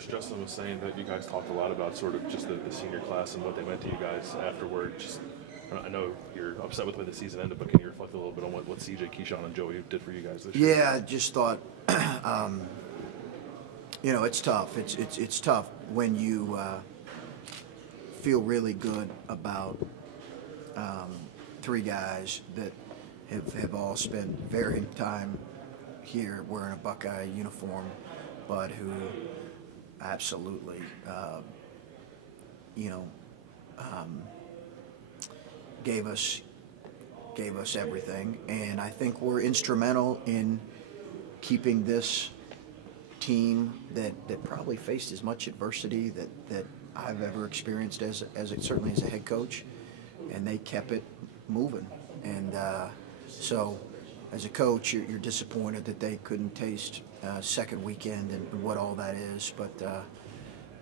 Chris, Justin was saying that you guys talked a lot about sort of just the senior class and what they meant to you guys afterward. Just, I know you're upset with the way the season ended, but can you reflect a little bit on what CJ, Keyshawn, and Joey did for you guys this year? Yeah, I just thought, it's tough. It's tough when you feel really good about three guys that have all spent varying time here wearing a Buckeye uniform, but who absolutely, gave us everything. And I think we're instrumental in keeping this team that probably faced as much adversity that I've ever experienced certainly as a head coach, and they kept it moving. And so as a coach, you're disappointed that they couldn't taste second weekend and what all that is. But,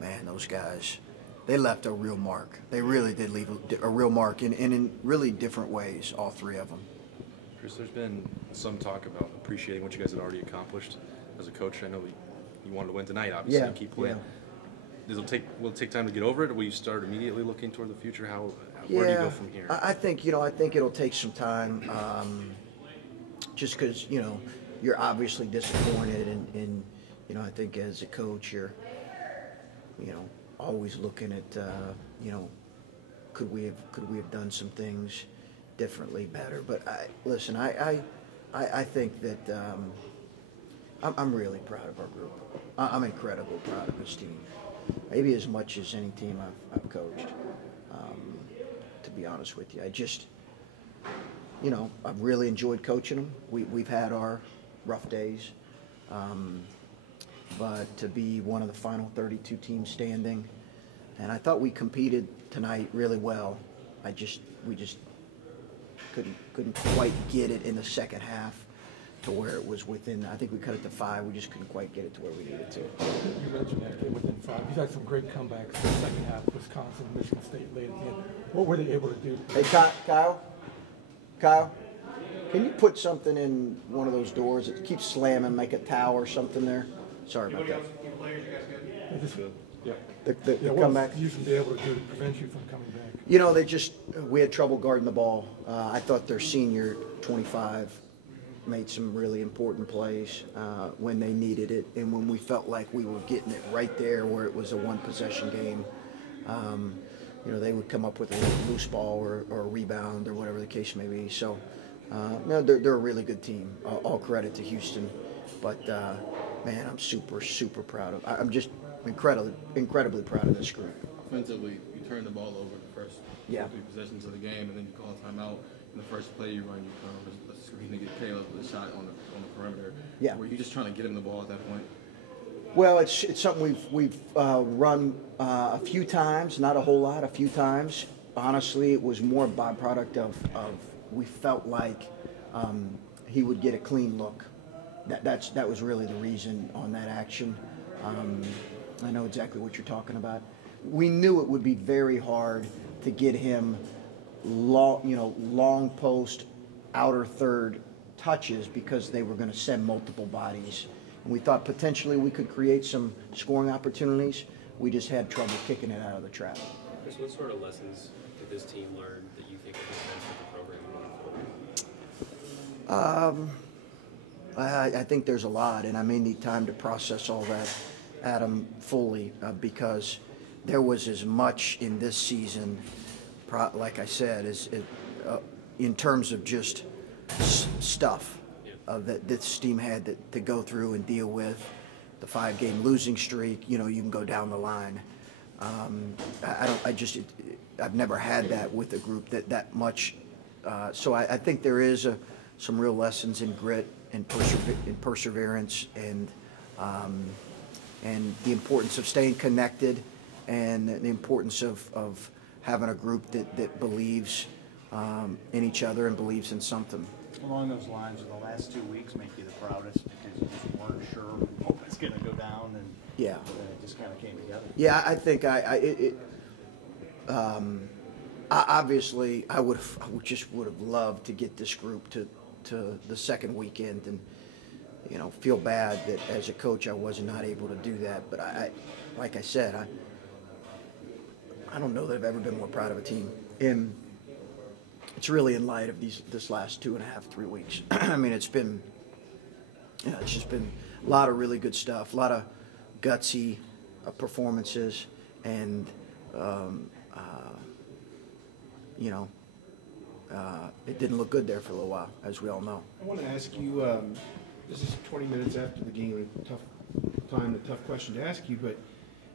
man, those guys, they left a real mark. They really did leave a real mark, and in really different ways, all three of them. Chris, there's been some talk about appreciating what you guys had already accomplished as a coach. I know you wanted to win tonight, obviously, and keep playing. Yeah. Will it take time to get over it, or will you start immediately looking toward the future? Where do you go from here? I think it'll take some time, just because you're obviously disappointed, and I think as a coach you're always looking at could we have done some things differently, better. But I think that I'm really proud of our group. I'm incredibly proud of this team, maybe as much as any team I've coached. To be honest with you, I've really enjoyed coaching them. We've had our rough days, but to be one of the final 32 teams standing, and I thought we competed tonight really well. We just couldn't quite get it in the second half to where it was within. I think we cut it to 5. We just couldn't quite get it to where we needed to. You mentioned that they within 5. You had some great comebacks in the second half. Wisconsin, Michigan State late at the end. What were they able to do? Hey, Kyle, can you put something in one of those doors that keeps slamming, like a towel or something there? Sorry about that. The comeback. What usually be able to do to prevent you from coming back? We had trouble guarding the ball. I thought their senior 25 made some really important plays when they needed it, and when we felt like we were getting it right there where it was a one-possession game. They would come up with a loose ball or a rebound or whatever the case may be. So, they're a really good team. All credit to Houston. But, man, I'm super, super proud of. I'm just incredibly proud of this group. Offensively, you turned the ball over the first 3 possessions of the game, and then you call a timeout. In the first play you run, you turn a screen to get Caleb with a shot on the perimeter. Yeah. Were you just trying to get him the ball at that point? Well, it's something we've run a few times, not a whole lot, a few times. Honestly, it was more a byproduct of we felt like he would get a clean look. That was really the reason on that action. I know exactly what you're talking about. We knew it would be very hard to get him long post, outer third touches because they were going to send multiple bodies. And we thought potentially we could create some scoring opportunities. We just had trouble kicking it out of the trap. Chris, what sort of lessons did this team learn that you think will benefit the program going forward? I think there's a lot, and I may need time to process all that, Adam, fully, because there was as much in this season, like I said, in terms of just stuff that this team had to go through and deal with. The 5-game losing streak, you can go down the line. I've never had that with a group that much. So I think there is some real lessons in grit and perseverance and the importance of staying connected and the importance of having a group that believes in each other and believes in something. Along those lines, the last 2 weeks make you the proudest because you just weren't sure what was going to go down, and it just kind of came together. Yeah, I think obviously I would have loved to get this group to the second weekend, and feel bad that as a coach I was not able to do that. But like I said, I don't know that I've ever been more proud of a team. And it's really in light of this last 2.5, 3 weeks. I mean, it's just been a lot of really good stuff, a lot of gutsy performances, and it didn't look good there for a little while, as we all know. I want to ask you, this is 20 minutes after the game, a tough question to ask you, but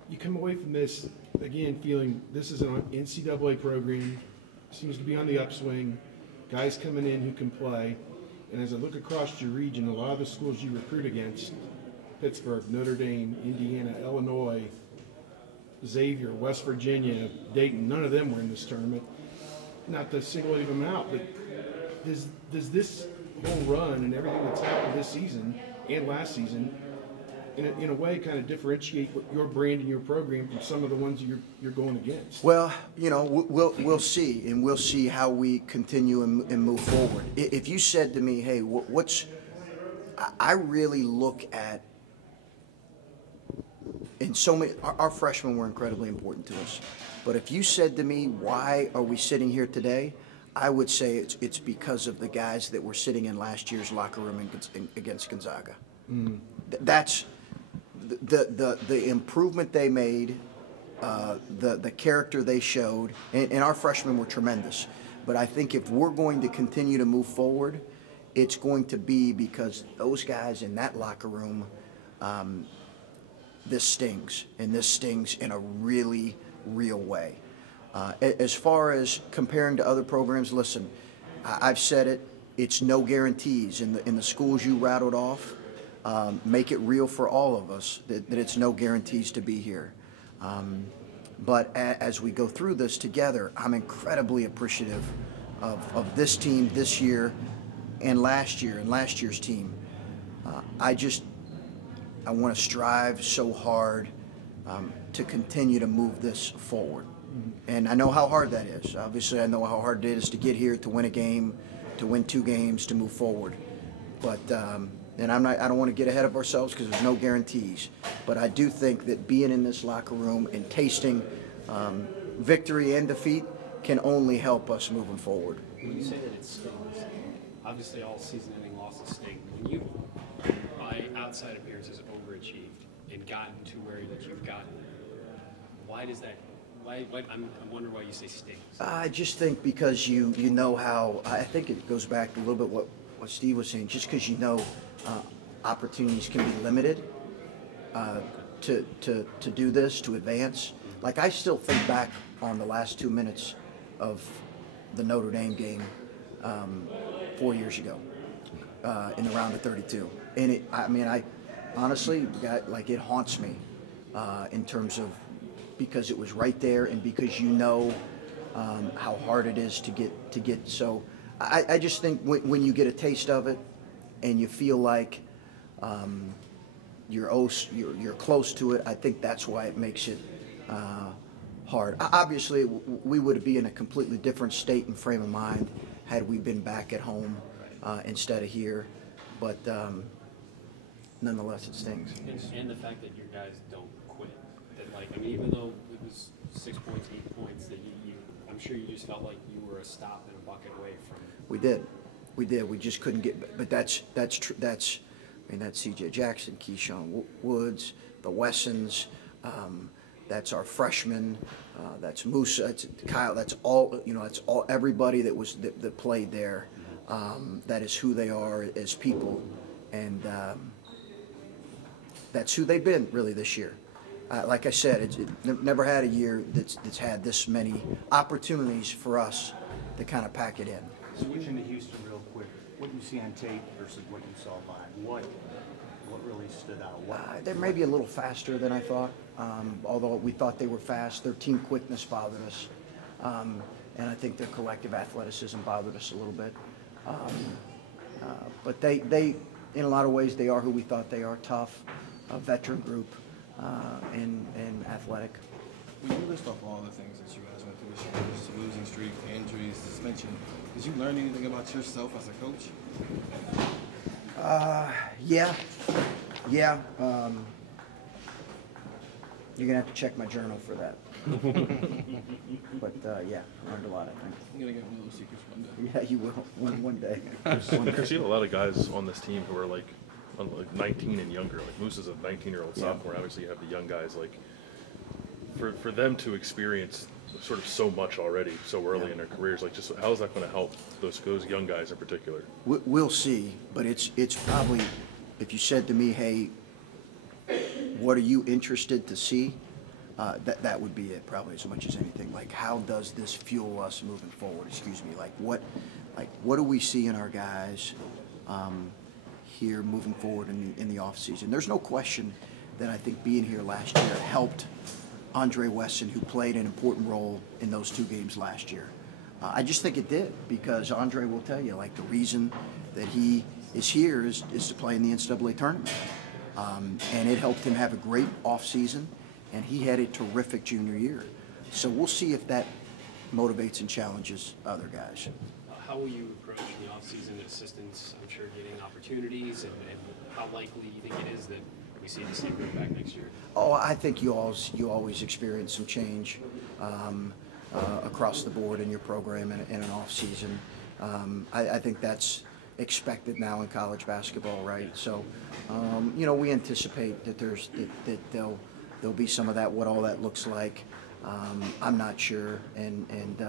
you come away from this, again, feeling this is an NCAA program, seems to be on the upswing, guys coming in who can play, and as I look across your region, a lot of the schools you recruit against, Pittsburgh, Notre Dame, Indiana, Illinois, Xavier, West Virginia, Dayton, none of them were in this tournament. Not to single any of them out, but does this whole run and everything that's happened this season and last season, in a way, kind of differentiate your brand and your program from some of the ones you're going against? Well, we'll see, and we'll see how we continue and move forward. If you said to me, hey, I really look at, and so many, our freshmen were incredibly important to us. But if you said to me, why are we sitting here today, I would say it's because of the guys that were sitting in last year's locker room against Gonzaga. Mm. That's the improvement they made, the character they showed, and our freshmen were tremendous. But I think if we're going to continue to move forward, it's going to be because those guys in that locker room, this stings, and this stings in a really real way. As far as comparing to other programs, listen, I've said it, it's no guarantees. In the schools you rattled off, make it real for all of us that it's no guarantees to be here. But as we go through this together, I'm incredibly appreciative of this team this year and last year's team. I want to strive so hard to continue to move this forward. And I know how hard that is. Obviously, I know how hard it is to get here, to win a game, to win 2 games, to move forward. But and I don't want to get ahead of ourselves because there's no guarantees. But I do think that being in this locker room and tasting victory and defeat can only help us moving forward. When you say that it stings, obviously all season-ending losses sting. When you, by outside appearances, overachieved and gotten to where that you've gotten, why does that? I'm wondering why you say stings. I just think because you know how. I think it goes back to a little bit what Steve was saying. Just because opportunities can be limited to do this, to advance. Like I still think back on the last 2 minutes of the Notre Dame game 4 years ago in the round of 32, and I honestly, it haunts me in terms of. Because it was right there, and because how hard it is to get. So I just think when you get a taste of it, and you feel like you're close to it, I think that's why it makes it hard. Obviously, we would be in a completely different state and frame of mind had we been back at home instead of here. But nonetheless, it stings. And the fact that your guys don't quit. Even though it was 6 points, 8 points, that I'm sure you just felt like you were a stop and a bucket away from. We did. We just couldn't get. But that's true. That's C.J. Jackson, Keyshawn Woods, the Wessons. That's our freshmen. That's Musa. That's Kyle. That's all. That's all. Everybody that played there. That is who they are as people, and that's who they've been really this year. Like I said, it never had a year that's had this many opportunities for us to kind of pack it in. Switching to Houston real quick, what you see on tape versus what you saw live, what really stood out? They're maybe a little faster than I thought, although we thought they were fast. Their team quickness bothered us, and I think their collective athleticism bothered us a little bit. But they, in a lot of ways, they are who we thought they are, tough, a veteran group. And athletic. When you list off all the things that you guys went through this year, just a losing streak, injuries, suspension, did you learn anything about yourself as a coach? Yeah. You're gonna have to check my journal for that. But yeah, learned a lot, I think. I'm gonna get one of those secrets one day. Yeah, you will one day. Chris, you have a lot of guys on this team who are like 19 and younger. Like Moose is a 19-year-old sophomore. Obviously, you have the young guys. Like for them to experience sort of so much already so early in their careers, like just how is that going to help those young guys in particular? We'll see, but it's probably, if you said to me, hey, what are you interested to see? That would be it, probably as much as anything. Like, how does this fuel us moving forward? Excuse me. Like what do we see in our guys here moving forward in the off season? There's no question that I think being here last year helped Andre Wesson, who played an important role in those 2 games last year. I just think it did, because Andre will tell you, like, the reason that he is here is to play in the NCAA tournament. And it helped him have a great offseason, and he had a terrific junior year. So we'll see if that motivates and challenges other guys. How will you approach the offseason assistants? I'm sure getting opportunities, and how likely you think it is that we see the same group back next year? Oh, I think you always experience some change across the board in your program in an off season. I think that's expected now in college basketball, right? So, we anticipate that there'll be some of that. What all that looks like, I'm not sure, and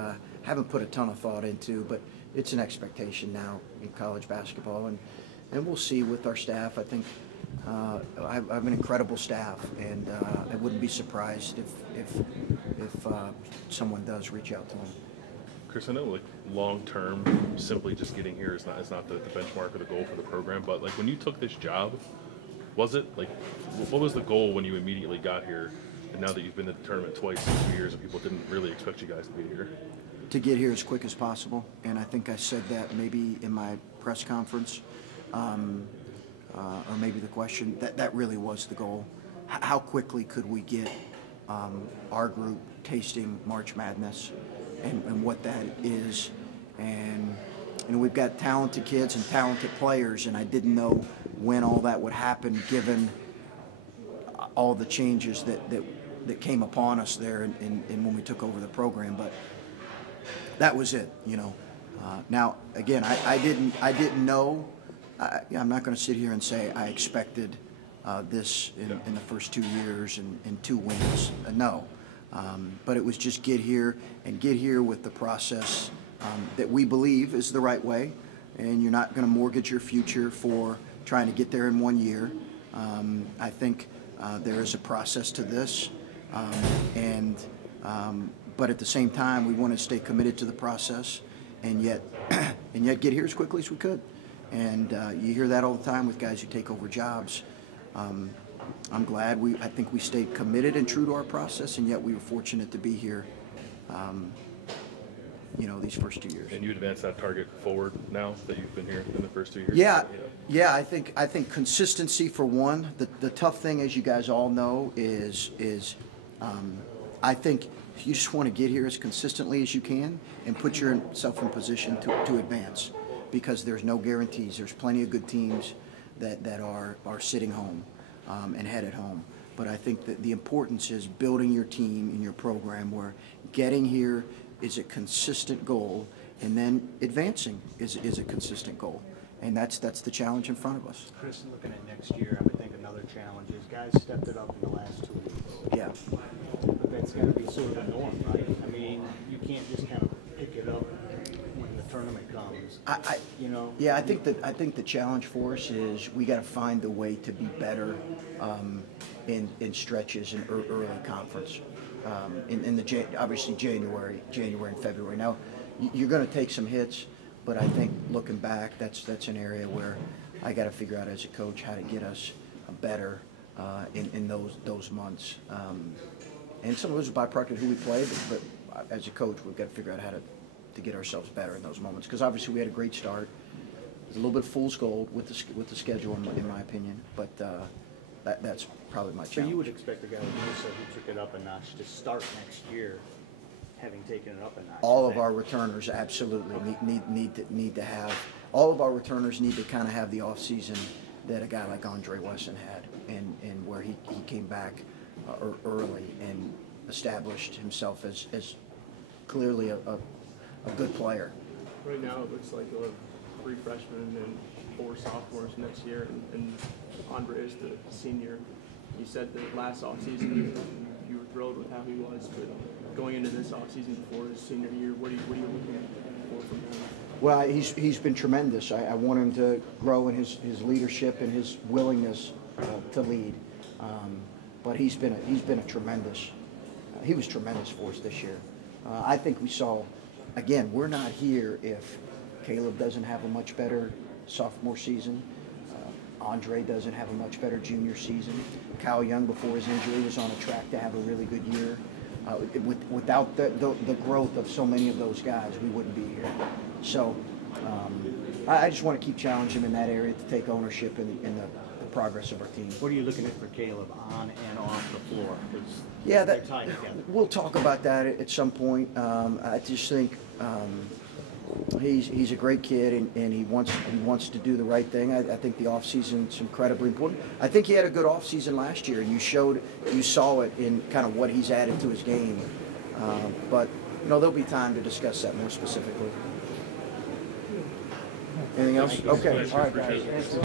haven't put a ton of thought into, but it's an expectation now in college basketball, and we'll see with our staff. I think I have an incredible staff, and I wouldn't be surprised if someone does reach out to them. Chris, I know like long term, simply just getting here is not the benchmark or the goal for the program. But like when you took this job, was it like what was the goal when you immediately got here? And now that you've been to the tournament twice in 2 years, and people didn't really expect you guys to be here. To get here as quick as possible, and I think I said that maybe in my press conference. Or maybe the question, that really was the goal. How quickly could we get our group tasting March Madness and what that is? And we've got talented kids and talented players, and I didn't know when all that would happen given all the changes that came upon us there and when we took over the program. But that was it, Now, again, I didn't know. I'm not going to sit here and say I expected this in the first 2 years and 2 wins. No. But it was just get here with the process that we believe is the right way. And you're not going to mortgage your future for trying to get there in 1 year. I think there is a process to this. But at the same time, we want to stay committed to the process and yet get here as quickly as we could. And you hear that all the time with guys who take over jobs. I'm glad I think we stayed committed and true to our process, and yet we were fortunate to be here, these first 2 years. And you advance that target forward now that you've been here in the first 2 years? Yeah. I think consistency for one. The tough thing, as you guys all know, is I think you just want to get here as consistently as you can and put yourself in position to advance. Because there's no guarantees. There's plenty of good teams that are sitting home and headed home. But I think that the importance is building your team in your program where getting here is a consistent goal, and then advancing is a consistent goal. And that's the challenge in front of us. Chris, looking at next year, I would think another challenge is guys stepped it up in the last 2 weeks. Yeah. But that's got to be sort of the norm, right? I mean, you can't just kind of pick it up when the tournament comes. Yeah, I think the challenge for us is we got to find a way to be better in stretches in early conference. Obviously January and February. Now you're going to take some hits, but I think looking back, that's an area where I got to figure out as a coach how to get us better in those months. And some of those are byproduct of who we play, but as a coach, we've got to figure out how to get ourselves better in those moments. Because obviously we had a great start. It's a little bit fool's gold with the schedule, in my opinion. But that's probably my challenge. So you would expect a guy like Musa who took it up a notch to start next year, having taken it up a notch. All of our returners absolutely need to have all of our returners need to kind of have the off season that a guy like Andre Wesson had, and where he came back early and established himself as clearly a good player. Right now it looks like you'll have 3 freshmen and 4 sophomores next year, and Andre is the senior. You said that last offseason you were thrilled with how he was, but going into this offseason before his senior year, what are you looking for from him? Well, he's been tremendous. I want him to grow in his leadership and his willingness to lead. But he's been a tremendous. He was tremendous for us this year. I think we saw. Again, we're not here if Caleb doesn't have a much better sophomore season. Andre doesn't have a much better junior season. Kyle Young, before his injury, was on a track to have a really good year. Without the growth of so many of those guys, we wouldn't be here. So I just want to keep challenging him in that area to take ownership in the progress of our team. What are you looking at for Caleb on and off the floor? Yeah, they're tied together. We'll talk about that at some point. I just think he's a great kid, and he wants to do the right thing. I think the offseason is incredibly important. I think he had a good offseason last year, and you saw it in kind of what he's added to his game. But there'll be time to discuss that more specifically. Anything else? Okay. All right, guys.